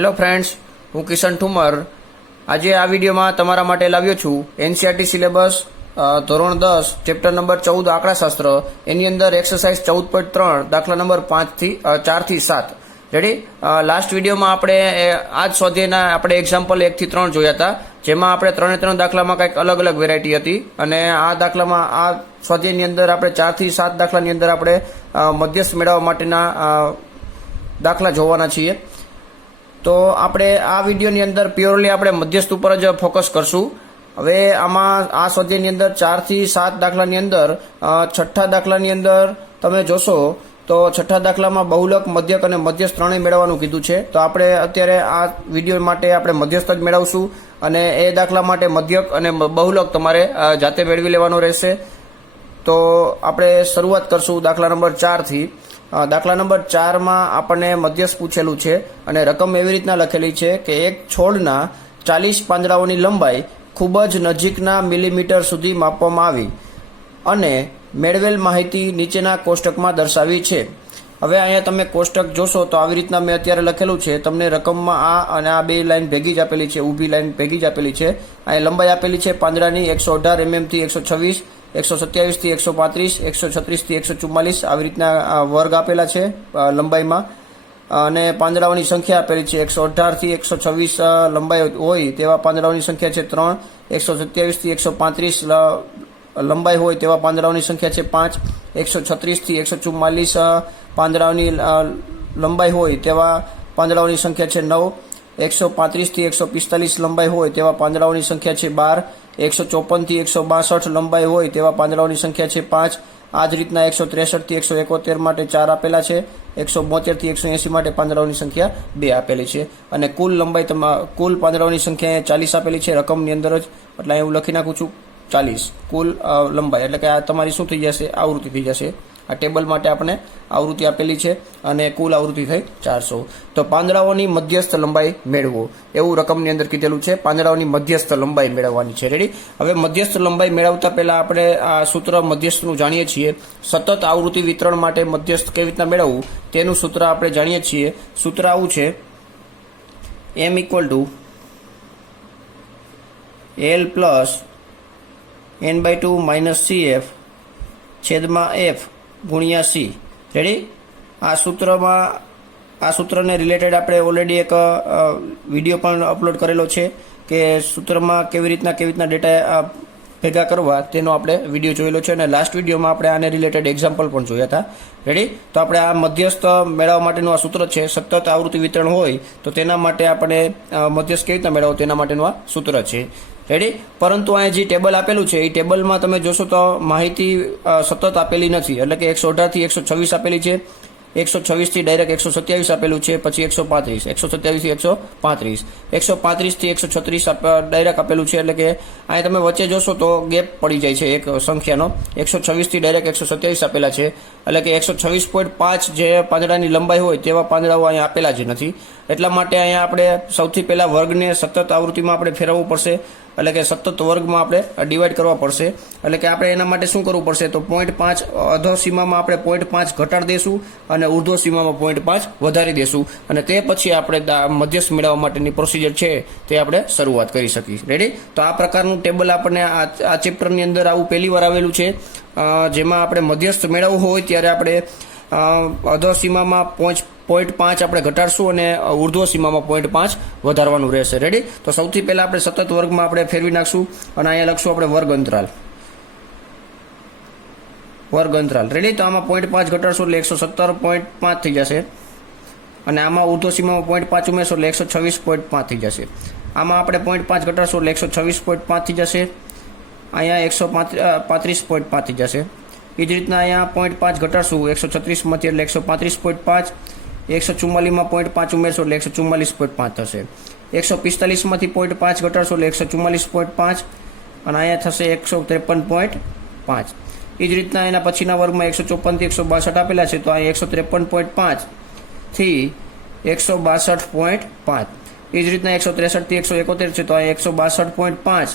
Hello friends, હું કિશન ઠુમર. આજે આ વિડીયોમાં તમારા માટે લાવ્યો છું એનસીઆરટી સિલેબસ ધોરણ 10 ચેપ્ટર નંબર 14 આંકડાશાસ્ત્ર. એની અંદર એક્સરસાઇઝ 14.3 દાખલા નંબર 4 થી 7. રેડી? લાસ્ટ વિડીયોમાં આપણે આ જ સ્વાધ્યાયના આપણે એક્ઝામ્પલ 1 થી 3 જોયા હતા, જેમાં આપણે 3 દાખલામાં કંઈક અલગ અલગ વેરાયટી હતી, અને આ દાખલામાં આ સ્વાધ્યાયની અંદર આપણે 4 થી 7 દાખલાની અંદર આપણે મધ્યસ્થ મેળવવા માટેના દાખલા જોવાના છીએ. તો આપણે આ વિડીયોની અંદર પ્યોરલી આપણે મધ્યસ્થ ઉપર જ ફોકસ કરશું. હવે આમાં આ સ્વાધ્યાયની અંદર 4 થી 7 દાખલાની અંદર છઠ્ઠા દાખલાની અંદર તમે જોશો તો છઠ્ઠા દાખલામાં બહુલક, મધ્યક અને મધ્યસ્થ ત્રણેય મેળવવાનું કીધું છે. તો આપણે અત્યારે આ વિડીયો માટે આપણે મધ્યસ્થ જ મેળવશું, અને એ દાખલા માટે મધ્યક અને બહુલક તમારે જાતે મેળવી લેવાનો રહેશે. તો આપણે શરૂઆત કરશું દાખલા નંબર 4 થી. દાખલા નંબર 4માં આપણને મધ્યસ્થ પૂછેલું છે, અને રકમ એવી રીતના લખેલી છે કે એક છોડના 40 પાંદડાઓની લંબાઈ ખૂબ જ નજીકના મિલીમીટર સુધી માપવામાં આવી અને મેળવેલ માહિતી નીચેના કોષ્ટકમાં દર્શાવી છે. હવે અહીંયા તમે કોષ્ટક જોશો તો આવી રીતના મેં અત્યારે લખેલું છે. તમને રકમમાં આ અને આ બે લાઈન ભેગી જ આપેલી છે, ઊભી લાઈન ભેગી જ આપેલી છે. અહીંયા લંબાઈ આપેલી છે પાંદડાની 118 mm થી 126, 127 થી 135, 136 થી 144 આવી રીતના વર્ગ આપેલા છે લંબાઈમાં. અને પાંદડાઓની સંખ્યા આપેલી છે 118 થી 126 લંબાઈ હોય તેવા પાંદડાઓની સંખ્યા છે 3, 127 થી 135 લંબાઈ હોય તેવા પાંદડાઓની સંખ્યા છે 5, 136 થી 144 પાંદડાઓની લંબાઈ હોય તેવા પાંદડાઓની સંખ્યા છે 9, 135 થી 145 લંબાઈ હોય તેવા પાંદડાઓની સંખ્યા છે 12, 154 થી 162 લંબાઈ હોય તેવા પાંદડાઓની સંખ્યા છે 5. આ જ રીતના 163 થી 171 માટે 4 આપેલા છે, 172 થી 180 માટે પાંદડાઓની સંખ્યા 2 આપેલી છે, અને કુલ લંબાઈ કુલ પાંદડાઓની સંખ્યા 40 આપેલી છે રકમની અંદર જ. એટલે હું લખી નાખું છું 40 કુલ લંબાઈ. એટલે કે આ તમારી શું થઈ જશે? આવૃત્તિ થઈ જશે. આ ટેબલ માટે આપણે આવૃત્તિ આપેલી છે, અને કુલ આવૃત્તિ થઈ 400. તો પાંદડાઓની મધ્યસ્થ લંબાઈ મેળવો એવું રકમની અંદર કીધેલું છે. પાંદડાઓની મધ્યસ્થ લંબાઈ મેળવવાની છે. રેડી? હવે મધ્યસ્થ લંબાઈ મેળવતા પહેલા આપણે આ સૂત્ર મધ્યસ્થનું જાણીએ છીએ. સતત આવૃત્તિ વિતરણ માટે મધ્યસ્થ કેવી રીતના મેળવવું તેનું સૂત્ર આપણે જાણીએ છીએ. સૂત્ર આવું છે: m = L + n/2 - CF છેદમાં F ગુણ્યા C. રેડી? આ સૂત્રને રિલેટેડ આપણે ઓલરેડી એક વિડીયો પણ અપલોડ કરેલો છે કે સૂત્રમાં કેવી રીતના ડેટા ભેગા કરવા તેનો આપણે વિડીયો જોયેલો છે, અને લાસ્ટ વિડીયોમાં આપણે આને રિલેટેડ એક્ઝામ્પલ પણ જોયા હતા. રેડી? તો આપણે આ મધ્યસ્થ મેળવવા માટેનું આ સૂત્ર છે. સતત આવૃત્તિ વિતરણ હોય તો તેના માટે આપણે મધ્યસ્થ કેવી રીતના મેળવવું તેના માટેનું આ સૂત્ર છે. રેડી? પરંતુ અહીંયા જે ટેબલ આપેલું છે એ ટેબલમાં તમે જોશો તો માહિતી સતત આપેલી નથી. એટલે કે 118 થી 126 આપેલી છે, 126 થી ડાયરેક્ટ 127 આપેલું છે, પછી 135, 127 થી 135, 135 થી 136 ડાયરેક્ટ આપેલું છે. એટલે કે અહીંયા તમે વચ્ચે જોશો તો ગેપ પડી જાય છે એક સંખ્યાનો. 126 થી ડાયરેક્ટ 127 આપેલા છે. એટલે કે 126.5 જે પાંદડાની લંબાઈ હોય તેવા પાંદડાઓ અહીંયા આપેલા જ નથી. એટલા માટે અહીંયા આપણે સૌથી પહેલા વર્ગને સતત આવૃત્તિમાં આપણે ફેરવવું પડશે. એટલે કે સતત વર્ગમાં આપણે ડિવાઈડ કરવા પડશે. એટલે કે આપણે એના માટે શું કરવું પડશે? તો 0.5 અધો સીમામાં આપણે 0.5 ઘટાડી દઈશું, અને ઉર્ધ્વ સીમામાં 0.5 વધારી દઈશું, અને તે પછી આપણે મધ્યસ્થ મેળવવા માટેની પ્રોસિજર છે તે આપણે શરૂઆત કરી શકીએ. રેડી? તો આ પ્રકારનું ટેબલ આપણને આ ચેપ્ટરની અંદર આવું પહેલી વાર આવેલું છે, જેમાં આપણે મધ્યસ્થ મેળવવું હોય ત્યારે આપણે અધો સીમામાં 0.5 આપણે ઘટાડશું, અને ઉર્ધ્વ સીમામાં 0.5 વધારવાનું રહેશે. રેડી? તો સૌથી પહેલા આપણે સતત વર્ગમાં આપણે ફેરવી નાખશું, અને અહીંયા લખશું આપણે વર્ગ અંતરાલ. રેડી? તો આમાં 0.5 ઘટાડશું એટલે 117.5 થઈ જશે, અને આમાં ઉર્ધ્વ સીમામાં 0.5 ઉમેરશો એટલે 126.5 થઈ જશે. આમાં આપણે 0.5 ઘટાડશું એટલે 126.5 થઈ જશે. અહીંયા 135.5 થઈ જશે. એ જ રીતના અહીંયા 0.5 ઘટાડશું 136માંથી એટલે 135.5, 144માં 0.5 ઉમેરશો એટલે 144.5 થશે. 145માંથી 0.5 ઘટાડશો એટલે 144.5, અને અહીંયા થશે 153.5. એ જ રીતના એના પછીના વર્ગમાં 154 થી 162 આપેલા છે, તો અહીંયા 153.5 થી 162.5. એ જ રીતના 163 થી 171 છે, તો અહીંયા 162.5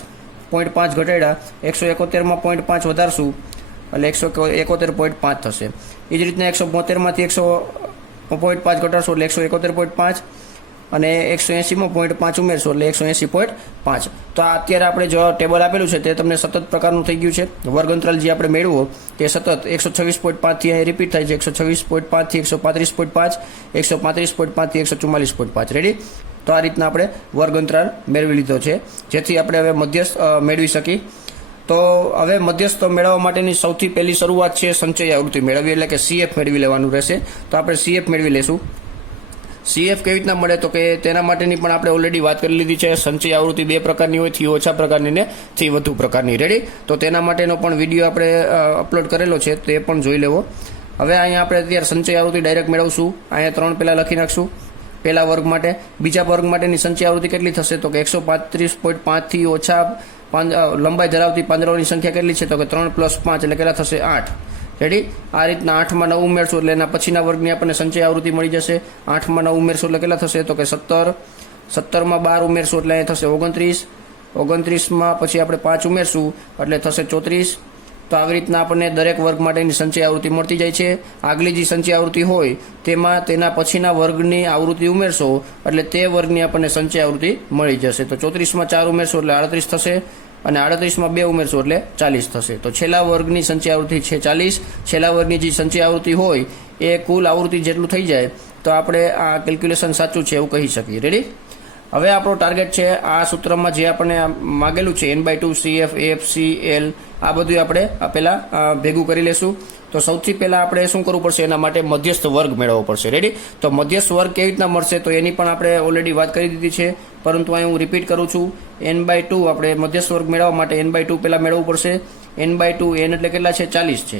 0.5 ઘટાડ્યા, 171માં 0.5 વધારશું એટલે 171.5 થશે. એ જ રીતના 172માંથી 0.5 ઘટાડશો એટલે 171.5, અને 180.5 ઉમેરશો એટલે 180.5. તો આ અત્યારે આપણે જો ટેબલ આપેલું છે તે તમને સતત પ્રકારનું થઈ ગયું છે. વર્ગ અંતરાલ જે આપણે મેળવો તે સતત 126.5 થી અહીં રિપીટ થાય છે, 126.5 થી 135.5, 135.5 થી 144.5. રેડી? તો આ રીતના આપણે વર્ગ અંતરાલ મેળવી લીધો છે, જેથી આપણે હવે મધ્યસ્થ મેળવી શકીએ. તો હવે મધ્યસ્થ મેળવવા માટેની સૌથી પહેલી શરૂઆત છે સંચય આવૃત્તિ મેળવવી, એટલે કે CF મેળવી લેવાનું રહેશે. તો આપણે CF મેળવી લેશું. CF કેવી રીતના મળે તો કે તેના માટેની પણ આપણે ઓલરેડી વાત કરી લીધી છે. સંચય આવૃત્તિ બે પ્રકારની હોય, થી ઓછા પ્રકારની ને થી વધુ પ્રકારની. રેડી? તો તેના માટેનો પણ વિડીયો આપણે અપલોડ કરેલો છે, તે પણ જોઈ લેવો. હવે અહીંયા આપણે અત્યારે સંચય આવૃત્તિ ડાયરેક્ટ મેળવશું. અહીંયા 3 પહેલાં લખી નાખશું પહેલા વર્ગ માટે. બીજા વર્ગ માટેની સંચય આવૃત્તિ કેટલી થશે તો કે 135.5 થી ઓછા લંબાઈ ધરાવતી પાંદડાઓની સંખ્યા કેટલી છે તો કે 3 + 5 એટલે કેટલા થશે 8. રેડી? આ રીતના 8માં 9 ઉમેરશું એટલે એના પછીના વર્ગની આપણને સંચય આવૃત્તિ મળી જશે. 8માં 9 ઉમેરશું એટલે કેટલા થશે તો કે 17. 17માં 12 ઉમેરશું એટલે અહીં થશે 29. 29માં પછી આપણે 5 ઉમેરશું એટલે થશે 34. તો આવી રીતના આપણને દરેક વર્ગ માટેની સંચય આવૃત્તિ મળતી જાય છે. આગલી જે સંચય આવૃત્તિ હોય તેમાં તેના પછીના વર્ગની આવૃત્તિ ઉમેરશો એટલે તે વર્ગની આપણને સંચય આવૃત્તિ મળી જશે. તો 34માં 4 ઉમેરશો એટલે 38 થશે, અને 38માં 2 ઉમેરશો એટલે 40 થશે. તો છેલ્લા વર્ગની સંચય આવૃત્તિ છે 40. છેલ્લા વર્ગની જે સંચય આવૃત્તિ હોય એ કુલ આવૃત્તિ જેટલું થઈ જાય તો આપણે આ કેલ્ક્યુલેશન સાચું છે એવું કહી શકીએ. રેડી? હવે આપણો ટાર્ગેટ છે આ સૂત્રમાં જે આપણને માગેલું છે n/2 CF, AF, CL, આ બધું આપણે પહેલાં ભેગું કરી લેશું. તો સૌથી પહેલાં આપણે શું કરવું પડશે? એના માટે મધ્યસ્થ વર્ગ મેળવવો પડશે. રેડી? તો મધ્યસ્થ વર્ગ કેવી રીતના મળશે તો એની પણ આપણે ઓલરેડી વાત કરી દીધી છે, પરંતુ અહીં હું રિપીટ કરું છું. n/2 આપણે મધ્યસ્થ વર્ગ મેળવવા માટે n/2 પહેલાં મેળવવું પડશે. n/2 n એટલે કેટલા છે 40 છે.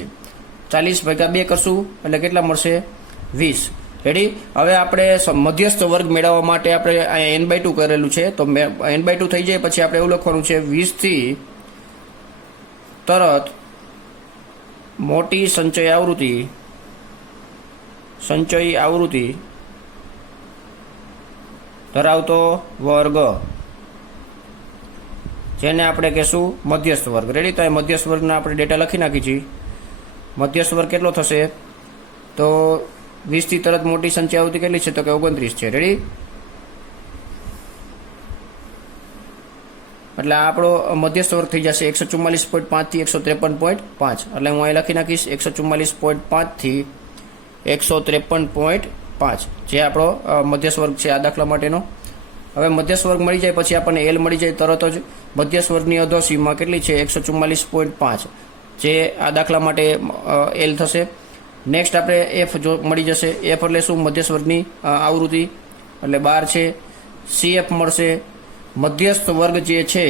40 ભાગ્યા 2 કરશું એટલે કેટલા મળશે 20. રેડી? હવે આપણે મધ્યસ્થ વર્ગ મેળવવા માટે આપણે અહીંયા n/2 કરેલું છે, તો n/2 થઈ જાય પછી આપણે એવું લખવાનું છે 20 થી તરત મોટી સંચય આવૃત્તિ ધરાવતો વર્ગ, જેને આપણે કહેશું મધ્યસ્થ વર્ગ. રેડી? તો એ મધ્યસ્થ વર્ગના આપણે ડેટા લખી નાખી છીએ. મધ્યસ્થ વર્ગ કેટલો થશે તો 20 થી તરત મોટી સંચય આવૃત્તિ કેટલી છે તો કે 29 છે. રેડી? એટલે આપણો મધ્યસ્થ વર્ગ થઈ જશે 144.5 થી 153.5. એટલે હું અહીં લખી નાખીશ 144.5 થી 153.5, જે આપણો મધ્યસ્થ વર્ગ છે આ દાખલા માટેનો. હવે મધ્યસ્થ વર્ગ મળી જાય પછી આપણને L મળી જાય તરત જ. મધ્યસ્થ વર્ગની અધોસીમા કેટલી છે 144.5, જે આ દાખલા માટે L થશે. નેક્સ્ટ આપણે F જો મળી જશે. F એટલે શું? મધ્યસ્થ વર્ગની આવૃત્તિ એટલે 12 છે. CF મળશે. મધ્યસ્થ વર્ગ જે છે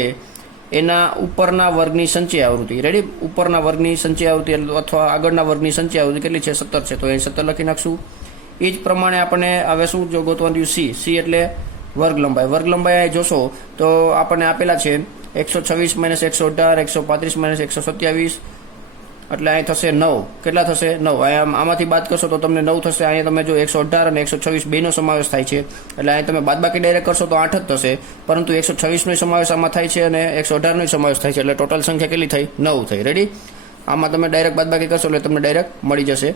એના ઉપરના વર્ગની સંચય આવૃત્તિ. રેડી? ઉપરના વર્ગની સંચય આવૃત્તિ અથવા આગળના વર્ગની સંચય આવૃત્તિ કેટલી છે 17 છે, તો અહીં 17 લખી નાખશું. એ જ પ્રમાણે આપણને હવે શું જો ગોતવાનું C એટલે વર્ગ લંબાઈ. વર્ગ લંબાઈ અહીં જોશો તો આપણને આપેલા છે 126 - 118, 135 - 127, એટલે અહીં થશે 9. કેટલા થશે 9. આમાંથી બાદ કરશો તો તમને 9 થશે. અહીંયા તમે જો 118 અને 126 બેનો સમાવેશ થાય છે, એટલે અહીં તમે બાદબાકી ડાયરેક્ટ કરશો તો 8 જ થશે, પરંતુ 126નો સમાવેશ આમાં થાય છે અને 118નો સમાવેશ થાય છે, એટલે ટોટલ સંખ્યા કેટલી થઈ 9 થઈ. રેડી? આમાં તમે ડાયરેક્ટ બાદબાકી કરશો એટલે તમને ડાયરેક્ટ મળી જશે.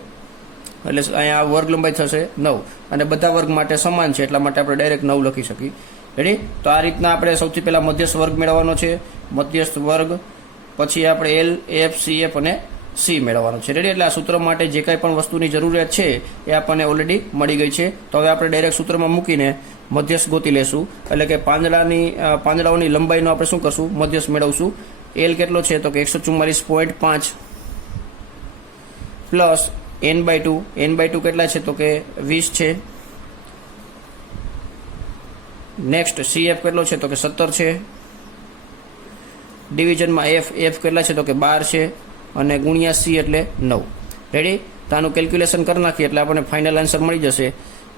એટલે અહીંયા વર્ગ લંબાઈ થશે 9, અને બધા વર્ગ માટે સમાન છે એટલા માટે આપણે ડાયરેક્ટ 9 લખી શકીએ. રેડી? તો આ રીતના આપણે સૌથી પહેલાં મધ્યસ્થ વર્ગ મેળવવાનો છે. મધ્યસ્થ વર્ગ પછી આપણે L, AF, CF અને C મેળવવાનો છે. રેડી? એટલે આ સૂત્ર માટે જે કાંઈ પણ વસ્તુની જરૂરિયાત છે એ આપણને ઓલરેડી મળી ગઈ છે. તો હવે આપણે ડાયરેક્ટ સૂત્રમાં મૂકીને મધ્યસ્થ ગોતી લેશું, એટલે કે પાંદડાઓની લંબાઈનો આપણે શું કરશું મધ્યસ્થ મેળવશું. L કેટલો છે તો કે 144.5 પ્લસ n/2. n/2 કેટલા છે તો કે 20 છે. નેક્સ્ટ CF કેટલો છે તો કે 17 છે. ડિવિઝનમાં F કેટલા છે તો કે 12 છે, અને ગુણ્યા C એટલે 9. રેડી? તો આનું કેલ્ક્યુલેશન કરી નાખીએ એટલે આપણને ફાઇનલ આન્સર મળી જશે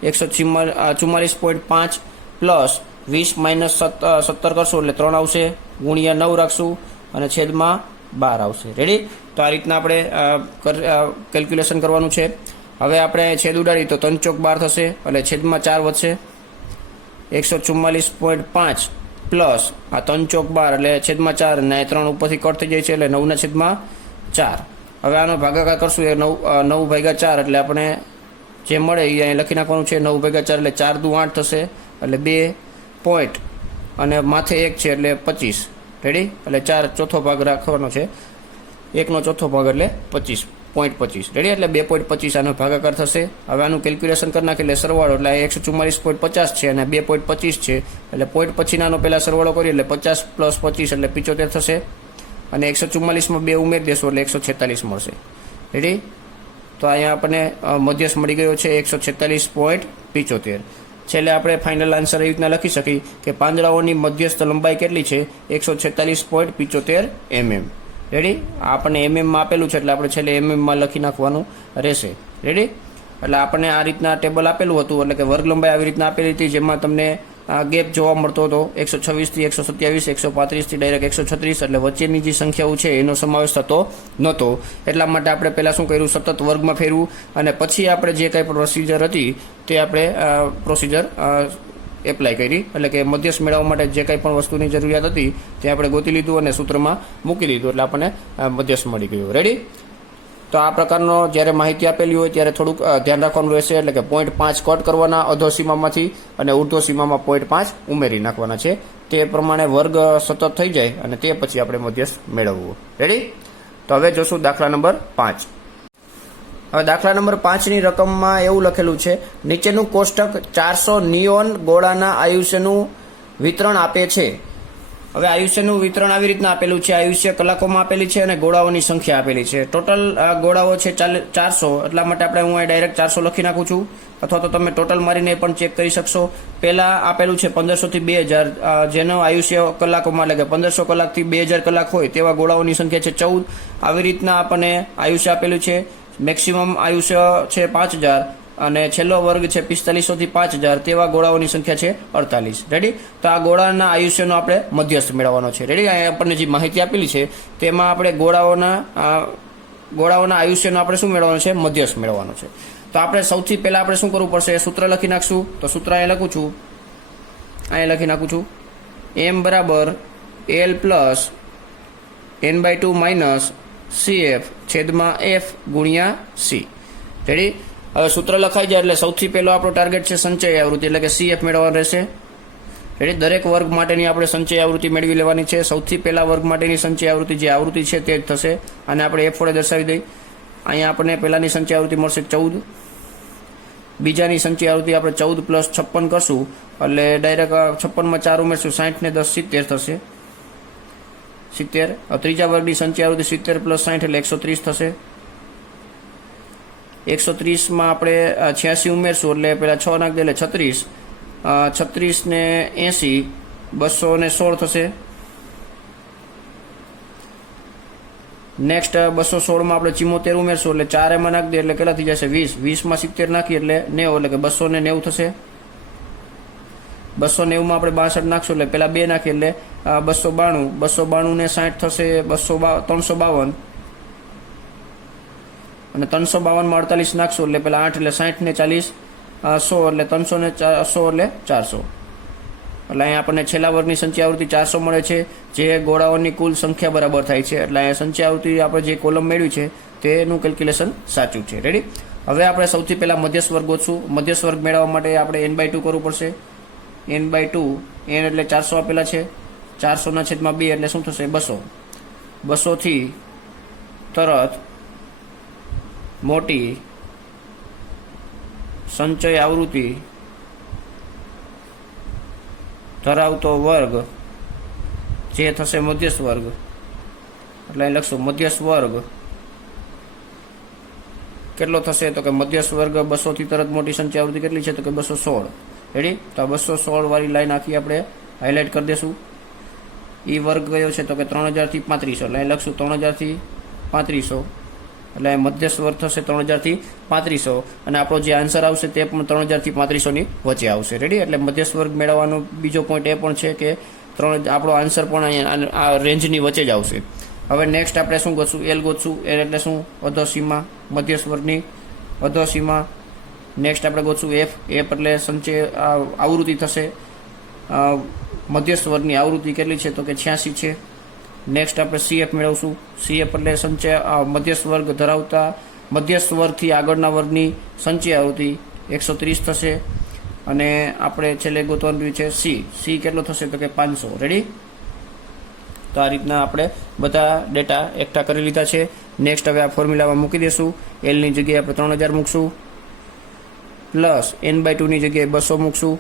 144.5 પ્લસ 20 - 17 કરશો એટલે 3 આવશે, ગુણ્યા 9 રાખશું અને છેદમાં 12 આવશે. રેડી? તો આ રીતના આપણે કેલ્ક્યુલેશન કરવાનું છે. હવે આપણે છેદ ઉડાડી તો 3 ચોક 12 થશે, એટલે છેદમાં 4 વધશે. 144.5 પ્લસ આ 3 ચોક 12 એટલે છેદમાં 4, અને 3 ઉપરથી કટ થઈ જાય છે એટલે 9/4. હવે આનો ભાગાકાર કરશું એ 9/4, એટલે આપણે જે મળે એ અહીં લખી નાખવાનું છે. 9/4 એટલે 4 દુ 8 થશે, એટલે 2 પોઈન્ટ અને માથે 1 છે એટલે 25 રેડી, એટલે 4 ચોથો ભાગ રાખવાનો છે, 1નો ચોથો ભાગ એટલે 25.25 રેડી, એટલે 2.25 આનો ભાગાકાર થશે. હવે આનું કેલ્ક્યુલેશન કરી નાખી એટલે સરવાળો એટલે 144.50 છે અને 2.25 છે એટલે પોઈન્ટ પછીનો આનો પહેલા સરવાળો કરીએ એટલે 50 + 25 એટલે 75 થશે અને 144માં 2 ઉમેરી દેશો એટલે 146 મળશે રેડી. તો અહીંયા આપણને મધ્યસ્થ મળી ગયો છે 146.75. છેલ્લે આપણે ફાઇનલ આન્સર એવી રીતના લખી શકીએ કે પાંદડાઓની મધ્યસ્થ લંબાઈ કેટલી છે 146.75 mm રેડી. આપણને એમએમમાં આપેલું છે એટલે આપણે છેલ્લે એમએમમાં લખી નાખવાનું રહેશે રેડી. એટલે આપણને આ રીતના ટેબલ આપેલું હતું, એટલે કે વર્ગ લંબાઈ આવી રીતના આપેલી હતી, જેમાં તમને ગેપ જોવા મળતો હતો 126 થી 127, 135 થી ડાયરેક્ટ 136, એટલે વચ્ચેની જે સંખ્યાઓ છે એનો સમાવેશ થતો નહોતો. એટલા માટે આપણે પહેલાં શું કર્યું, સતત વર્ગમાં ફેરવું અને પછી આપણે જે કંઈ પણ પ્રોસિજર હતી તે આપણે પ્રોસિજર એપ્લાય કરી, એટલે કે મધ્યસ્થ મેળવવા માટે જે કંઈ પણ વસ્તુની જરૂરિયાત હતી તે આપણે ગોતી લીધું અને સૂત્રમાં મૂકી દીધું, એટલે આપણને મધ્યસ્થ મળી ગયું રેડી. તો આ પ્રકારનો જ્યારે માહિતી આપેલી હોય ત્યારે થોડુંક ધ્યાન રાખવાનું રહેશે, એટલે કે 0.5 કટ કરવાના અધો સીમામાંથી અને ઉર્ધ્વ સીમામાં 0.5 ઉમેરી નાખવાના છે. તે પ્રમાણે વર્ગ સતત થઈ જાય અને તે પછી આપણે મધ્યસ્થ મેળવવું રેડી. તો હવે જોશું દાખલા નંબર 5. હવે દાખલા નંબર 5ની રકમમાં એવું લખેલું છે, નીચેનું કોષ્ટક 400 નિયોન ગોળાના આયુષ્યનું વિતરણ આપે છે. હવે આયુષ્યનું વિતરણ આવી રીતના આપેલું છે, આયુષ્ય કલાકોમાં આપેલી છે અને ગોળાઓની સંખ્યા આપેલી છે. ટોટલ ગોળાઓ છે 400, એટલા માટે આપણે હું ડાયરેક્ટ 400 લખી નાખું છું, અથવા તો તમે ટોટલ મારીને પણ ચેક કરી શકશો. પહેલા આપેલું છે 1500 થી 2000, જેનો આયુષ્ય કલાકોમાં એટલે કે 1500 કલાકથી 2000 કલાક હોય તેવા ગોળાઓની સંખ્યા છે 14. આવી રીતના આપણને આયુષ્ય આપેલું છે. મેક્સિમમ આયુષ્ય છે 5000 અને છેલ્લો વર્ગ છે 4500 થી 5000, તેવા ગોળાઓની સંખ્યા છે 48 રેડી. તો આ ગોળાના આયુષ્યનો આપણે મધ્યસ્થ મેળવવાનો છે રેડી. અહીંયા આપણને જે માહિતી આપેલી છે તેમાં આપણે ગોળાઓના આયુષ્યનો આપણે શું મેળવવાનો છે, મધ્યસ્થ મેળવવાનો છે. તો આપણે સૌથી પહેલા આપણે શું કરવું પડશે, સૂત્ર લખી નાખશું. તો સૂત્ર અહીંયા લખું છું, અહીંયા લખી નાખું છું, m બરાબર l plus n/2 minus CF છેદમાં F ગુણ્યા C રેડી. હવે સૂત્ર લખાઈ જાય એટલે સૌથી પહેલો આપણો ટાર્ગેટ છે સંચય આવૃત્તિ, એટલે કે CF મેળવવાનું રહેશે રેડી. દરેક વર્ગ માટેની આપણે સંચય આવૃત્તિ મેળવી લેવાની છે. સૌથી પહેલા વર્ગ માટેની સંચય આવૃત્તિ જે આવૃત્તિ છે તે જ થશે, અને આપણે F વડે દર્શાવી દઈ. અહીંયા આપણને પહેલાની સંચય આવૃત્તિ મળશે 14, બીજાની સંચય આવૃત્તિ આપણે 14 + 56 કરશું એટલે ડાયરેક્ટ 56માં 4 ઉમેરશું, 60 ને 10 70 થશે 70. ત્રીજા વર્ગની સંચય આવૃત્તિ 70 + 60 એટલે 130 થશે. 130માં આપણે 86 ઉમેરશું એટલે પેલા 6 નાખી દે એટલે 36, 36 ને 80 216 થશે. નેક્સ્ટ 216માં આપણે 74 ઉમેરશું એટલે 4 એમાં નાખી દે એટલે કેટલા થઈ જશે 20, 20માં 70 નાખીએ એટલે 90, એટલે કે 290 થશે. 290માં આપણે 62 નાખશું એટલે પેલા 2 નાખીએ એટલે 292, 292 ને 60 થશે 352, અને 352માં 48 નાખશું એટલે પેલા 8 એટલે 60 ને 40 100 એટલે 300 ને 100 એટલે 400. એટલે અહીંયા આપણને છેલ્લા વર્ગની સંચય આવૃત્તિ 400 મળે છે, જે ગોળાઓની કુલ સંખ્યા બરાબર થાય છે. એટલે અહીંયા સંચય આવૃત્તિ આપણે જે કોલમ મેળવી છે તેનું કેલ્ક્યુલેશન સાચું છે રેડી. હવે આપણે સૌથી પહેલા મધ્યસ્થ વર્ગ ગોતશું. મધ્યસ્થ વર્ગ મેળવવા માટે આપણે n/2 કરવું પડશે. n/2, n એટલે 400 આપેલા છે, 400 છેદમાં 2 એટલે શું થશે 200. 200 થી તરત મોટી સંચય આવૃત્તિ ધરાવતો વર્ગ જે થશે મધ્યસ્થ વર્ગ, એટલે અહીં લખશું મધ્યસ્થ વર્ગ કેટલો થશે, તો કે મધ્યસ્થ વર્ગ 200 થી તરત મોટી સંચય આવૃત્તિ કેટલી છે, તો કે 216 રેડી. તો 216 વાળી લાઈન આખી આપણે હાઇલાઇટ કરી દઈશું. ઈ વર્ગ કયો છે, તો કે 3000 થી 3500, એટલે અહીં લખશું 3000 થી 3500, એટલે મધ્યસ્થ વર્ગ થશે 3000 થી 3500, અને આપણો જે આન્સર આવશે તે પણ 3000 થી 3500 ની વચ્ચે આવશે રેડી. એટલે મધ્યસ્થ વર્ગ મેળવવાનો બીજો પોઈન્ટ એ પણ છે કે આપણો આન્સર પણ અહીંયા આ રેન્જની વચ્ચે જ આવશે. હવે નેક્સ્ટ આપણે શું ગોતશું, L ગોતશું. L એટલે શું, અધો સીમા મધ્યસ્થ વર્ગની અધો સીમા. નેક્સ્ટ આપણે ગોતશું F, F એટલે સંચય આવૃત્તિ થશે મધ્યસ્થ વર્ગની આવૃત્તિ કેટલી છે, તો કે 86 છે. નેક્સ્ટ આપણે CF મેળવશું. CF એટલે સંચય મધ્યસ્થ વર્ગ ધરાવતા મધ્યસ્થ વર્ગથી આગળના વર્ગની સંચય આવૃત્તિ 130 થશે. અને આપણે છેલ્લે ગોતવાનું છે સી કેટલો થશે તો કે 500. રેડી? તો આ રીતના આપણે બધા ડેટા એકઠા કરી લીધા છે. નેક્સ્ટ હવે આ ફોર્મ્યુલામાં મૂકી દઈશું. એલની જગ્યાએ આપણે 3000 મૂકશું, પ્લસ n/2 ની જગ્યાએ 200 મૂકશું,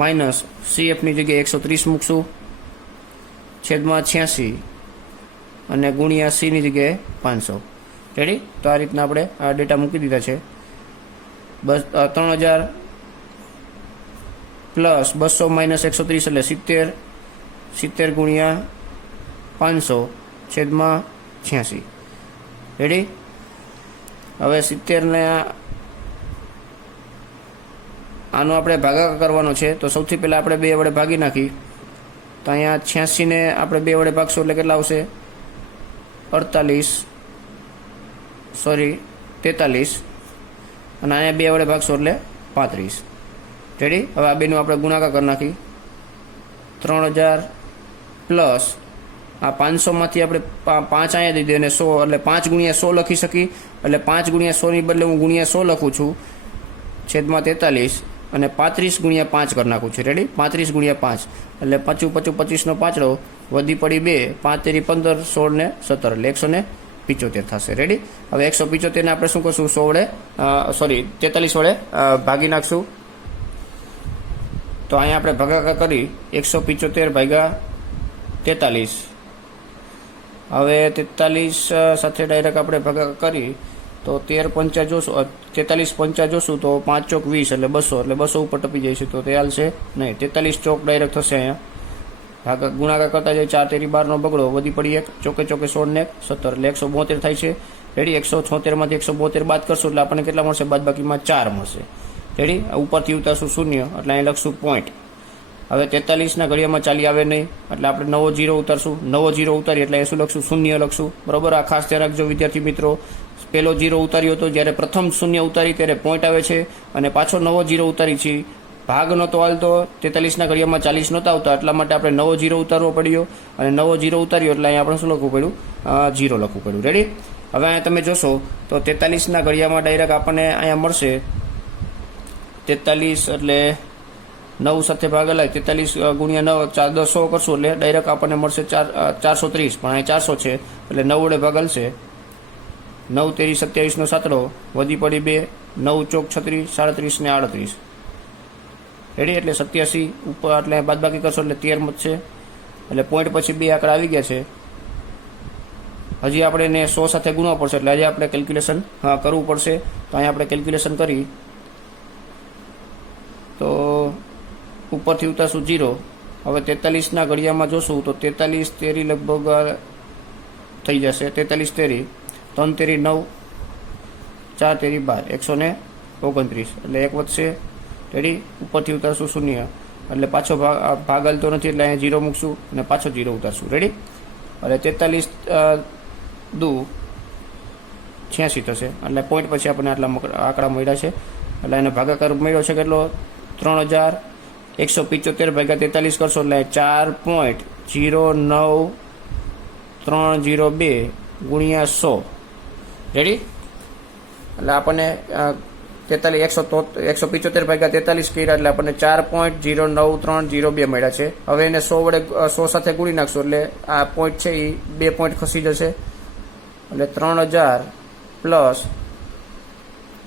માઇનસ CFની જગ્યાએ 130 મૂકશું, છેદમાં 86 અને ગુણ્યા Cની જગ્યાએ 500. રેડી? તો આ રીતના આપણે આ ડેટા મૂકી દીધા છે. 3000 પ્લસ 200 માઇનસ 130 એટલે 70 ગુણ્યા 500 છેદમાં 86. રેડી? હવે 70 ને આનો આપણે ભાગાકાર કરવાનો છે. તો સૌથી પહેલાં આપણે 2 વડે ભાગી નાખી. તો અહીંયા 86 ને આપણે 2 વડે ભાગશું એટલે કેટલા આવશે? 43 અને અહીંયા 2 વડે ભાગશો એટલે 35. રેડી? હવે આ બેનું આપણે ગુણાકાર કરી નાખી. 3000 પ્લસ આ 500માંથી આપણે 5 અહીંયા દીધી અને 100 એટલે 5 ગુણ્યા 100 લખી શકી. એટલે 5 ગુણ્યા 100 ની બદલે હું ગુણ્યા 100 લખું છું, છેદમાં 43 અને 35 ગુણ્યા 5 કરી નાખું છું. રેડી? 35 ગુણ્યા 5 એટલે 55 25નો પાંચડો વધી પડી 2, 5 તેરી 15, 16 ને 17 એટલે 175 થશે. રેડી? હવે 175 ને આપણે શું કરશું? 43 વડે ભાગી નાખશું. તો અહીંયા આપણે ભાગાકાર કરી 175 ભાગ્યા 43. હવે 43 સાથે ડાયરેક્ટ આપણે ભાગાકાર કરી તો 13 જોશું, 43 5 જોશું તો 5 ચોક 20 એટલે 200 એટલે 200 ઉપર ટપી જાય છે. તો તે હાલશે નહીં. 43 ચોક ડાયરેક્ટ થશે. અહીંયા ગુણાકાર કરતા જાય 4 તેરી 12નો બગડો વધી પડી 1, ચોકે 16 ને 17 એટલે 172 થાય છે. રેડી? 176માંથી 172 બાદ કરશું એટલે આપણને કેટલા મળશે? બાદ બાકીમાં 4 મળશે. રેડી? ઉપરથી ઉતારશું 0 એટલે અહીં લખશું પોઈન્ટ. હવે 43ના ઘડિયામાં ચાલી આવે નહીં એટલે આપણે નવો 0 ઉતારશું. નવો 0 ઉતારી એટલે શું લખશું? 0 લખશું. બરોબર? આ ખાસ ધ્યાન રાખજો વિદ્યાર્થી મિત્રો. પહેલો 0 ઉતાર્યો હતો, જ્યારે પ્રથમ 0 ઉતારી ત્યારે પોઈન્ટ આવે છે, અને પાછો નવો 0 ઉતારી છે. ભાગ નહોતો હાલતો, 43ના ઘડિયામાં 40 નહોતા આવતા, એટલા માટે આપણે નવો 0 ઉતારવો પડ્યો, અને નવો 0 ઉતાર્યો એટલે અહીંયા આપણે શું લખવું પડ્યું? 0 લખવું પડ્યું. રેડી? હવે અહીંયા તમે જોશો તો 43ના ઘડિયામાં ડાયરેક્ટ આપણને અહીંયા મળશે 43 એટલે 9 સાથે ભાગેલા 43 ગુણ્યા 9 100 કરશું એટલે ડાયરેક્ટ આપણને મળશે 430. પણ અહીં 400 છે એટલે 9 વડે ભાગલશે. 9 તેરી 27નો સાતડો વધી પડી 2, 9 ચોક 36, 37 ને 38. રેડી? એટલે 87 ઉપર એટલે બાદબાકી કરશો એટલે 13 મળશે. એટલે પોઈન્ટ પછી 2 આંકડા આવી ગયા છે. હજી આપણે એને 100 સાથે ગુણવા પડશે એટલે હજી આપણે કેલ્ક્યુલેશન કરવું પડશે. તો અહીંયા આપણે કેલ્ક્યુલેશન કરી તો ઉપરથી ઉતારશું 0. હવે 43ના ઘડિયામાં જોશું તો 43 તેરી લગભગ થઈ જશે. 43 તેરી 3 તેરી 9, 4 તેરી 12, 129 એટલે 1 વધશે. રેડી? ઉપરથી ઉતારશું 0 એટલે પાછો ભાગ હાલતો નથી એટલે અહીંયા 0 મૂકશું અને પાછો 0 ઉતારશું. રેડી? એટલે 43 દુ 86 થશે. એટલે પોઈન્ટ પછી આપણને આટલા આંકડા મળ્યા છે. એટલે એને ભાગાકાર મળ્યો છે કેટલો? 3175 ભાગ્યા 43 કરશો એટલે 4.09302 ગુણ્યા 100. રેડી? એટલે આપણને 175 ભાગ્યા 43 કર્યા એટલે આપણને 4.09302 મળ્યા છે. હવે એને 100 વડે 100 સાથે ગુણી નાખશો એટલે આ પોઈન્ટ છે એ 2 પોઈન્ટ ખસી જશે. એટલે 3000 પ્લસ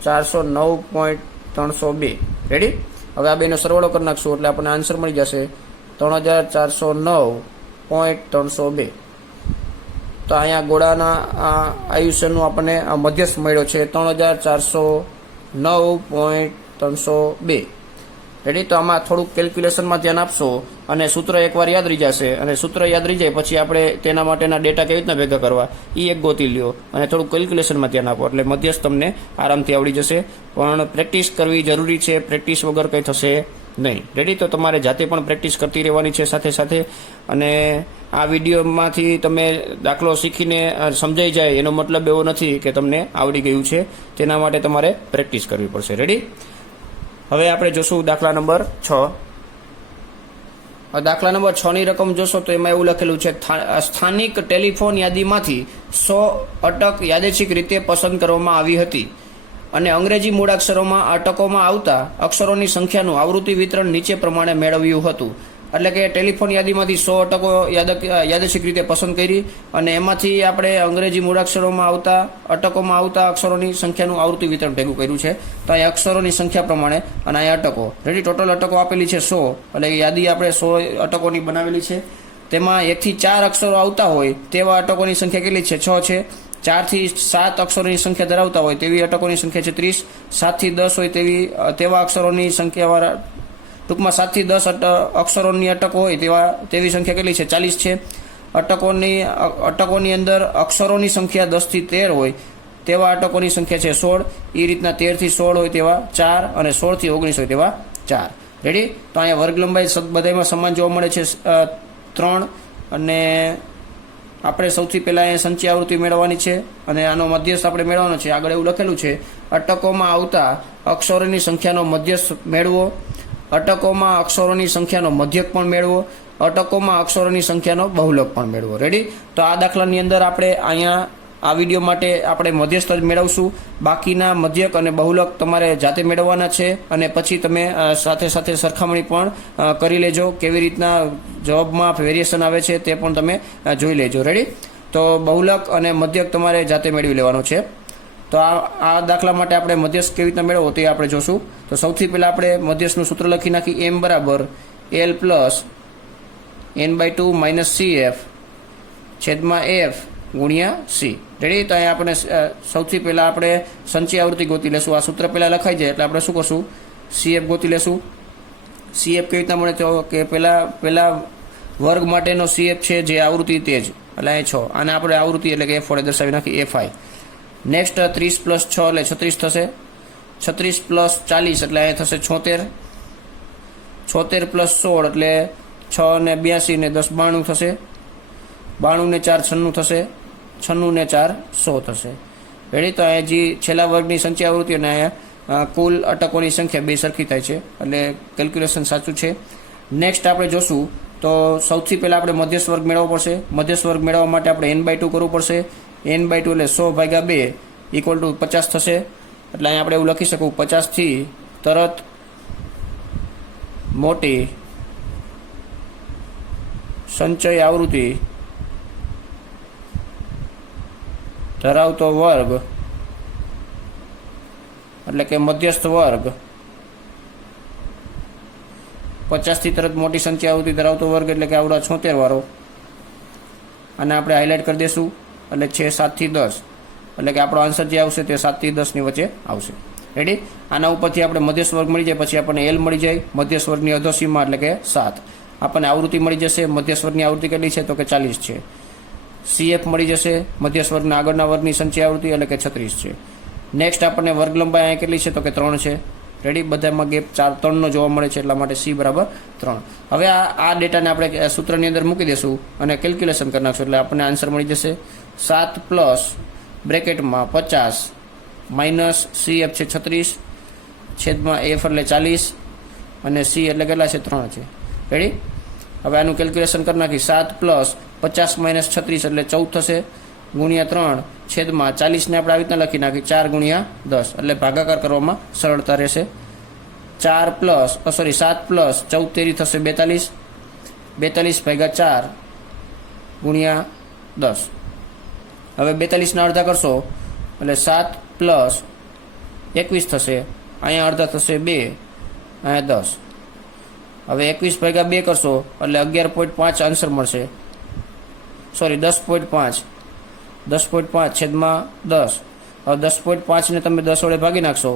409.302. રેડી? હવે આ બેનો સરવાળો કરી નાખશું એટલે આપણને આન્સર મળી જશે 3409.302. તો અહીંયા ગોળાના આયુષ્યનું આપણને મધ્યસ્થ મળ્યો છે 3409.302. રેડી? તો આમાં થોડુંક કેલ્ક્યુલેશનમાં ધ્યાન આપશો અને સૂત્ર એકવાર યાદ રહી જશે, અને સૂત્ર યાદ રહી જાય પછી આપણે તેના માટેના ડેટા કેવી રીતના ભેગા કરવા એ એક ગોતી લ્યો અને થોડુંક કેલ્ક્યુલેશનમાં ધ્યાન આપો એટલે મધ્યસ્થ તમને આરામથી આવડી જશે. પણ પ્રેક્ટિસ કરવી જરૂરી છે. પ્રેક્ટિસ વગર કંઈ થશે નહીં. રેડી? તો તમારે જાતે પણ પ્રેક્ટિસ કરતી રહેવાની છે સાથે સાથે. અને આ વિડીયોમાંથી તમે દાખલો શીખીને સમજાઈ જાય એનો મતલબ એવો નથી કે તમને આવડી ગયું છે. તેના માટે તમારે પ્રેક્ટિસ કરવી પડશે. રેડી? હવે આપણે જોશું દાખલા નંબર 6. દાખલા નંબર 6 ની રકમ જોશો તો એમાં એવું લખેલું છે સ્થાનિક ટેલિફોન યાદીમાંથી 100 અટક યાદચ્છિક રીતે પસંદ કરવામાં આવી હતી. અને અંગ્રેજી મૂળાક્ષરોમાં અટકોમાં આવતા અક્ષરોની સંખ્યાનું આવૃત્તિ વિતરણ નીચે પ્રમાણે મેળવ્યું હતું. એટલે કે ટેલિફોન યાદીમાંથી 100 અટકો યાદચ્છિક રીતે પસંદ કરી અને એમાંથી આપણે અંગ્રેજી મૂળાક્ષરોમાં આવતા અટકોમાં આવતા અક્ષરોની સંખ્યાનું આવૃત્તિ વિતરણ ભેગું કર્યું છે. તો અહીંયા અક્ષરોની સંખ્યા પ્રમાણે અને અહીંયા અટકો રેડી ટોટલ અટકો આપેલી છે 100, એટલે યાદી આપણે 100 અટકોની બનાવેલી છે. તેમાં 1 થી 4 અક્ષરો આવતા હોય તેવા અટકોની સંખ્યા કેટલી છે? 6 છે. 4 થી 7 અક્ષરોની સંખ્યા ધરાવતા હોય તેવી અટકોની સંખ્યા છે 30. 7 થી 10 હોય તેવા અક્ષરોની સંખ્યાવાળા ટૂંકમાં 7 થી 10 અક્ષરોની અટકો હોય તેવી સંખ્યા કેટલી છે? 40 છે. અટકોની અંદર અક્ષરોની સંખ્યા 10 થી 13 હોય તેવા અટકોની સંખ્યા છે 16. એ રીતના 13 થી 16 હોય તેવા 4 અને 16 થી 19 હોય તેવા 4. રેડી? તો અહીંયા વર્ગ લંબાઈ બધામાં સમાન જોવા મળે છે 3. અને આપણે સૌથી પહેલાં અહીંયા સંચય આવૃત્તિ મેળવવાની છે અને આનો મધ્યસ્થ આપણે મેળવવાનો છે. આગળ એવું લખેલું છે, અટકોમાં આવતા અક્ષરોની સંખ્યાનો મધ્યસ્થ મેળવો, અટકોમાં અક્ષરોની સંખ્યાનો મધ્યક પણ મેળવો, અટકોમાં અક્ષરોની સંખ્યાનો બહુલક પણ મેળવો. રેડી? તો આ દાખલાની અંદર આપણે અહીંયા આ વિડીયો માટે આપણે મધ્યસ્થ જ મેળવશું. બાકીના મધ્યક અને બહુલક તમારે જાતે મેળવવાના છે અને પછી તમે સાથે સાથે સરખામણી પણ કરી લેજો. કેવી રીતના જવાબમાં વેરિએશન આવે છે તે પણ તમે જોઈ લેજો. રેડી? તો બહુલક અને મધ્યક તમારે જાતે મેળવી લેવાનો છે. તો આ દાખલા માટે આપણે મધ્યસ્થ કેવી રીતના મેળવવો તે આપણે જોશું. તો સૌથી પહેલાં આપણે મધ્યસ્થનું સૂત્ર લખી નાખી, m બરાબર l plus n/2 minus cf છેદમાં f ગુણ્યા c. રેડી? તો અહીંયા આપણે સૌથી પહેલાં આપણે સંચય આવૃત્તિ ગોતી લેશું. આ સૂત્ર પહેલાં લખાઈ જાય એટલે આપણે શું કરશું? cf ગોતી લેશું. cf કેવી રીતના મળે? તો કે પહેલા વર્ગ માટેનો cf છે જે આવૃત્તિ તે જ, એટલે અહીં 6. આને આપણે આવૃત્તિ એટલે કે f વડે દર્શાવી નાખી fi. નેક્સ્ટ 30 પ્લસ 6 એટલે 36 થશે. 36 પ્લસ 40 એટલે અહીંયા થશે 76. 76 પ્લસ 16 એટલે 6 ને 82 ને 10 92 થશે. 92 ને 4 96 થશે. 96 ને 4 100 થશે. રેડી? તો અહીંયા જે છેલ્લા વર્ગની સંચય આવૃત્તિ અને અહીંયા કુલ અટકોની સંખ્યા બે સરખી થાય છે, એટલે કેલ્ક્યુલેશન સાચું છે. નેક્સ્ટ આપણે જોશું તો સૌથી પહેલાં આપણે મધ્યસ્થ વર્ગ મેળવવો પડશે. મધ્યસ્થ વર્ગ મેળવવા માટે આપણે n/2 કરવું પડશે. n/2 એટલે 100/2 ઇક્વલ ટુ 50 થશે. એટલે અહીંયા આપણે એવું લખી શકું, 50 થી તરત મોટી સંચય આવૃત્તિ ધરાવતો વર્ગ એટલે કે મધ્યસ્થ વર્ગ, 50 થી તરત મોટી સંચય આવૃત્તિ ધરાવતો વર્ગ એટલે કે આવડા 76 વાળો. અને આપણે હાઇલાઇટ કરી દઈશું એટલે છે 7 થી 10, એટલે કે આપણો આન્સર જે આવશે તે 7 થી 10 ની વચ્ચે આવશે. રેડી? આના ઉપરથી આપણે મધ્યસ્થ વર્ગ મળી જાય, પછી આપણને એલ મળી જાય મધ્યસ્થ વર્ગની અધોસીમા એટલે કે 7. આપણને આવૃત્તિ મળી જશે. મધ્યસ્થ વર્ગની આવૃત્તિ કેટલી છે? તો કે 40 છે. cf મળી જશે મધ્યસ્થ વર્ગના આગળના વર્ગની સંચય આવૃત્તિ એટલે કે 36 છે. નેક્સ્ટ આપણને વર્ગ લંબાઈ અહીંયા કેટલી છે? તો કે 3 છે. રેડી? બધામાં ગેપ 3નો જોવા મળે છે, એટલા માટે c બરાબર 3. હવે આ ડેટાને આપણે સૂત્રની અંદર મૂકી દઈશું અને કેલ્ક્યુલેશન કરી નાખશું એટલે આપણને આન્સર મળી જશે 7 પ્લસ બ્રેકેટમાં 50 માઇનસ cf છે 36 છેદમાં f એટલે 40 અને c એટલે કેટલા છે? 3 છે. રેડી? હવે આનું કેલ્ક્યુલેશન કરી નાખી. 7 પ્લસ 50 માઇનસ 36 એટલે 14 થશે ગુણ્યા 3 છેદમાં 40 ને આપણે આવી રીતના લખી નાખી 4 ગુણ્યા 10 એટલે ભાગાકાર કરવામાં સરળતા રહેશે. 7 પ્લસ 14 તેરી થશે 42. 42/4 ગુણ્યા 10. હવે 42 અડધા કરશો એટલે 7 પ્લસ 21 થશે. અહીંયા અડધા થશે 2, અહીંયા 10. હવે 21/2 કરશો એટલે 11.5 આન્સર મળશે. 10.5 10.5 છેદમાં 10. હવે 10.5 ને તમે 10 વડે ભાગી નાખશો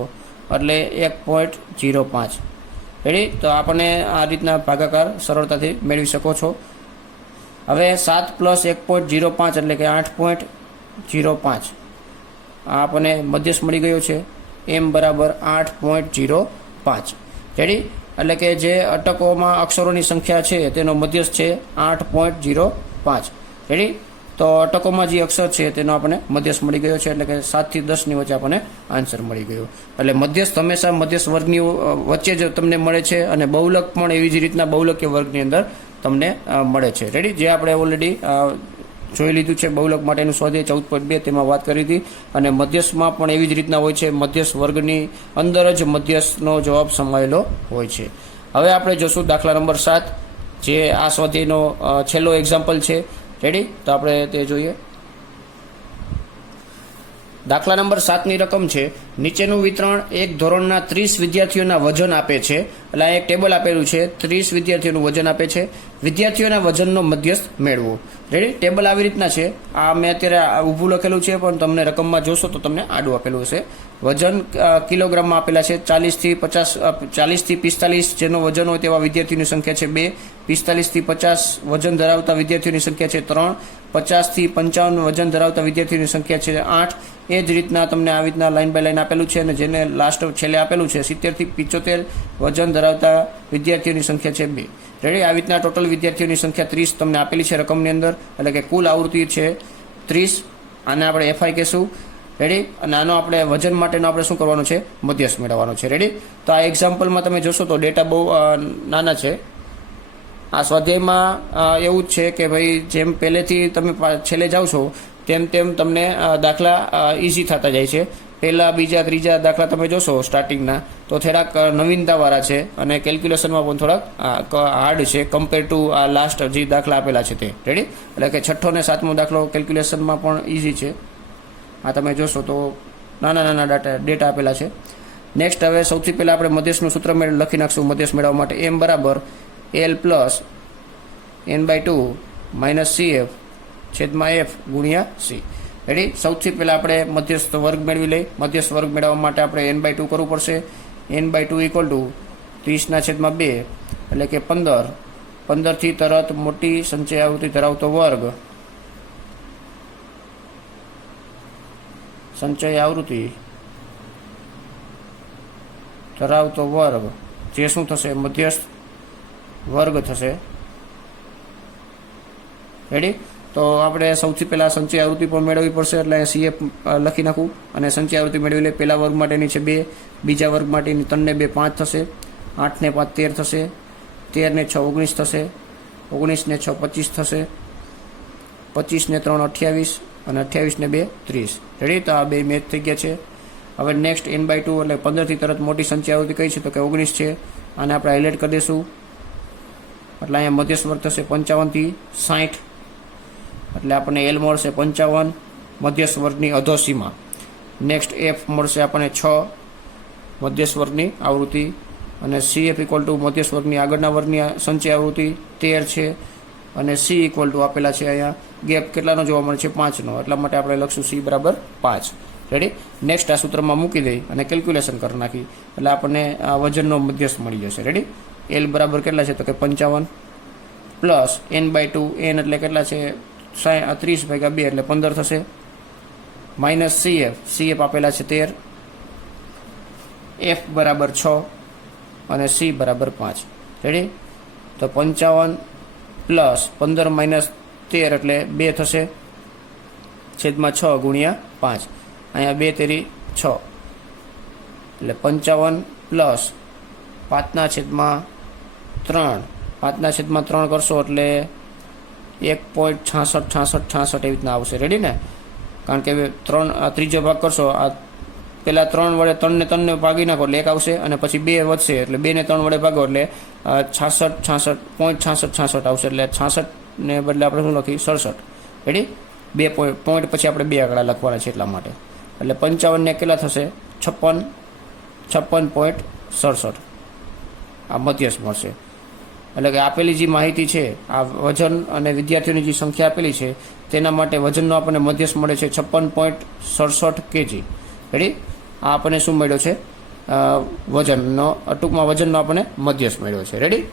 એટલે 1.05. રેડી? તો આપણને આ રીતના ભાગાકાર સરળતાથી મેળવી શકો છો. હવે 7 પ્લસ 1.05 એટલે કે 8.05 આ આપણને મધ્યસ્થ મળી ગયો છે. m બરાબર 8.05. રેડી? એટલે કે જે અટકોમાં અક્ષરોની સંખ્યા છે તેનો મધ્યસ્થ છે 8.05. રેડી? તો અટકોમાં જે અક્ષર છે તેનો આપણને મધ્યસ્થ મળી ગયો છે, એટલે કે 7 થી 10 ની વચ્ચે આપણને આન્સર મળી ગયો. એટલે મધ્યસ્થ હંમેશા મધ્યસ્થ વર્ગની વચ્ચે જ તમને મળે છે અને બહુલક પણ એવી જ રીતના બહુલકીય વર્ગની અંદર તમને મળે છે. રેડી? જે આપણે ઓલરેડી જોઈ લીધું છે. બહુલક માટેનું સ્વાધ્યાય 14.2 તેમાં વાત કરી હતી. અને મધ્યસ્થમાં પણ એવી જ રીતના હોય છે. મધ્યસ્થ વર્ગની અંદર જ મધ્યસ્થનો જવાબ સમાયેલો હોય છે. હવે આપણે જોશું દાખલા નંબર 7, જે આ સ્વાધ્યાયનો છેલ્લો એક્ઝામ્પલ છે. રેડી? તો આપણે તે જોઈએ. દાખલા નંબર 7ની રકમ છે, નીચેનું વિતરણ એક ધોરણના 30 વિદ્યાર્થીઓના વજન આપે છે. એટલે આ એક ટેબલ આપેલું છે, 30 વિદ્યાર્થીઓનું વજન આપે છે. વિદ્યાર્થીઓના વજનનો મધ્યસ્થ મેળવો. રેડી? ટેબલ આવી રીતના છે. આ મેં અત્યારે ઊભું લખેલું છે, પણ તમને રકમમાં જોશો તો તમને આડું આપેલું હશે. વજન કિલોગ્રામમાં આપેલા છે. 40 થી 45 જેનો વજન હોય તેવા વિદ્યાર્થીઓની સંખ્યા છે 2. 45 થી 50 વજન ધરાવતા વિદ્યાર્થીઓની સંખ્યા છે 3. 50 થી 55 વજન ધરાવતા વિદ્યાર્થીઓની સંખ્યા છે 8. એ જ રીતના તમને આવી રીતના લાઇન બાય લાઇન આપેલું છે. અને જેને લાસ્ટ છેલ્લે આપેલું છે 70 થી 75 વજન ધરાવતા વિદ્યાર્થીઓની સંખ્યા છે 2. રેડી? આવી રીતના ટોટલ વિદ્યાર્થીઓની સંખ્યા 30 તમને આપેલી છે રકમની અંદર. એટલે કે કુલ આવૃત્તિ છે 30. આને આપણે FI કહેશું. રેડી? અને આનો આપણે વજન માટેનો આપણે શું કરવાનું છે? મધ્યસ્થ મેળવવાનો છે. રેડી? તો આ એક્ઝામ્પલમાં તમે જોશો તો ડેટા બહુ નાના છે. આ સ્વાધ્યાયમાં એવું જ છે કે ભાઈ જેમ પહેલેથી તમે છેલ્લે જાઓ છો તેમ તેમ તમને દાખલા ઇઝી થતા જાય છે. પહેલા, બીજા, ત્રીજા દાખલા તમે જોશો સ્ટાર્ટિંગના તો થોડાક નવીનતાવાળા છે અને કેલ્ક્યુલેશનમાં પણ થોડાક હાર્ડ છે કમ્પેર ટુ આ લાસ્ટ જે દાખલા આપેલા છે તે. રેડી? એટલે કે 6ઠ્ઠો અને 7મો દાખલો કેલ્ક્યુલેશનમાં પણ ઇઝી છે. આ તમે જોશો તો નાના ડેટા આપેલા છે. નેક્સ્ટ, હવે સૌથી પહેલાં આપણે મધ્યસ્થનું સૂત્ર લખી નાખશું મધ્યસ્થ મેળવવા માટે. M બરાબર L plus N/2 minus CF છેદમાં F ગુણ્યા C. રેડી? સૌથી પહેલાં આપણે મધ્યસ્થ વર્ગ મેળવી લઈ. મધ્યસ્થ વર્ગ મેળવવા માટે આપણે N/2 કરવું પડશે. N/2 ઇક્વલ ટુ 30/2 એટલે કે 15. 15 થી તરત મોટી સંચય આવૃત્તિ ધરાવતો વર્ગ, સંચય આવૃત્તિ ધરાવતો વર્ગ જે શું થશે? મધ્યસ્થ વર્ગ થશે. રેડી? તો આપણે સૌથી પહેલાં સંચય આવૃત્તિ પણ મેળવવી પડશે. એટલે CF લખી નાખું અને સંચય આવૃત્તિ મેળવી લે. પહેલા વર્ગ માટેની છે 2, બીજા વર્ગ માટેની 3 ને 2 5 થશે, 8 ને 5 13 થશે, 13 ને 6 19 થશે, 19 ને 6 25 થશે, 25 ને 3 28 અને 28 ને 2 30. રેડી? તો આ બે મેચ થઈ ગયા છે. હવે નેક્સ્ટ N/2 એટલે 15 થી તરત મોટી સંચય આવૃત્તિ કઈ છે? તો કે 19 છે. આને આપણે હાઇલાઇટ કરી દઈશું. એટલે અહીંયા મધ્યસ્થ વર્ગ થશે 55 થી 60. એટલે આપણને L મળશે 55 મધ્યસ્થ વર્ગની અધોસીમા. નેક્સ્ટ F મળશે આપણને 6 મધ્યસ્થ વર્ગની આવૃત્તિ. અને CF ઇક્વલ ટુ મધ્યસ્થ વર્ગની આગળના વર્ગની સંચય આવૃત્તિ 13 છે. અને C ઇક્વલ ટુ આપેલા છે અહીંયા ગેપ કેટલાનો જોવા મળે છે? 5નો. એટલા માટે આપણે લખશું C બરાબર 5. રેડી? નેક્સ્ટ આ સૂત્રમાં મૂકી દઈ અને કેલ્ક્યુલેશન કરી નાખી એટલે આપણને આ વજનનો મધ્યસ્થ મળી જશે. રેડી? L બરાબર કેટલા છે? તો કે 55 પ્લસ N/2. N એટલે કેટલા છે? 30/2 એટલે 15 થશે. માઇનસ CF આપેલા છે 13, F બરાબર 6 અને C બરાબર 5. રેડી? તો 55 પ્લસ 15 માઇનસ 13 એટલે 2 થશે છેદમાં 6 ગુણ્યા 5. અહીંયા 2 તેરી 6 એટલે 55 પ્લસ 5/3 5/3 કરશો એટલે 1.66 એવી રીતના આવશે. રેડી ને? કારણ કે ત્રીજો ભાગ કરશો, આ પહેલા 3 વડે 3 ને ભાગી નાખો એટલે 1 આવશે અને પછી 2 વધશે એટલે 2 ને 3 વડે ભાગો એટલે 66.66 આવશે. એટલે 66 ને બદલે આપણે શું લખી? 67. રેડી? 2 પોઈન્ટ પછી આપણે 2 આંકડા લખવાના છે એટલા માટે. એટલે 55 ને કેટલા થશે? 56.67 આ મધ્યસ્થ મળશે. એટલે કે આપેલી જે માહિતી છે આ વજન અને વિદ્યાર્થીઓની જે સંખ્યા આપેલી છે તેના માટે વજનનો આપણને મધ્યસ્થ મળે છે 56.67 kg. રેડી? આ આપણને શું મળ્યો છે? વજનનો, ટૂંકમાં વજનનો આપણને મધ્યસ્થ મળ્યો છે. રેડી?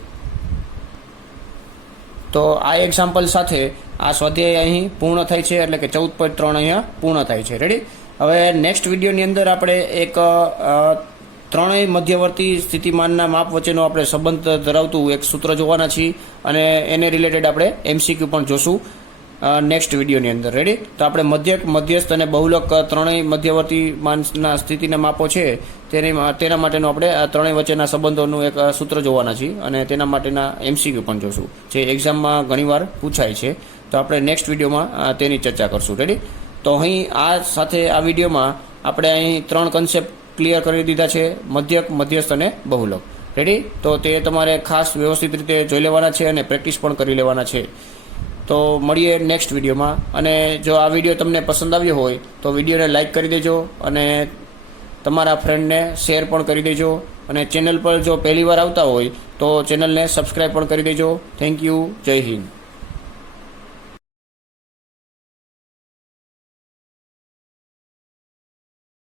તો આ એક્ઝામ્પલ સાથે આ સ્વાધ્યાય અહીં પૂર્ણ થાય છે. એટલે કે 14.3 અહીંયા પૂર્ણ થાય છે. રેડી? હવે નેક્સ્ટ વિડીયોની અંદર આપણે એક ત્રણેય મધ્યવર્તી સ્થિતિમાનના માપ વચ્ચેનો આપણે સંબંધ ધરાવતું એક સૂત્ર જોવાના છીએ અને એને રિલેટેડ આપણે MCQ પણ જોશું નેક્સ્ટ વિડીયોની અંદર. રેડી? તો આપણે મધ્યસ્થ અને બહુલક ત્રણેય મધ્યવર્તી માનના સ્થિતિના માપો છે તેના માટેનું આપણે આ ત્રણેય વચ્ચેના સંબંધોનું એક સૂત્ર જોવાના છીએ અને તેના માટેના MCQ પણ જોશું જે એક્ઝામમાં ઘણીવાર પૂછાય છે. તો આપણે નેક્સ્ટ વિડીયોમાં તેની ચર્ચા કરશું. રેડી? તો અહીં આ સાથે આ વિડીયોમાં આપણે અહીં 3 કન્સેપ્ટ ક્લિયર કરી દીધા છે: મધ્યક, મધ્યસ્થ અને બહુલક. રેડી? તો તે તમારે ખાસ વ્યવસ્થિત રીતે જોઈ લેવાના છે અને પ્રેક્ટિસ પણ કરી લેવાના છે. તો મળીએ નેક્સ્ટ વિડીયોમાં. અને જો આ વિડીયો તમને પસંદ આવ્યો હોય તો વિડીયોને લાઇક કરી દેજો અને તમારા ફ્રેન્ડને શેર પણ કરી દેજો. અને ચેનલ પર જો પહેલી વાર આવતા હોય તો ચેનલને સબસ્ક્રાઈબ પણ કરી દેજો. Thank you. જય હિન્દ.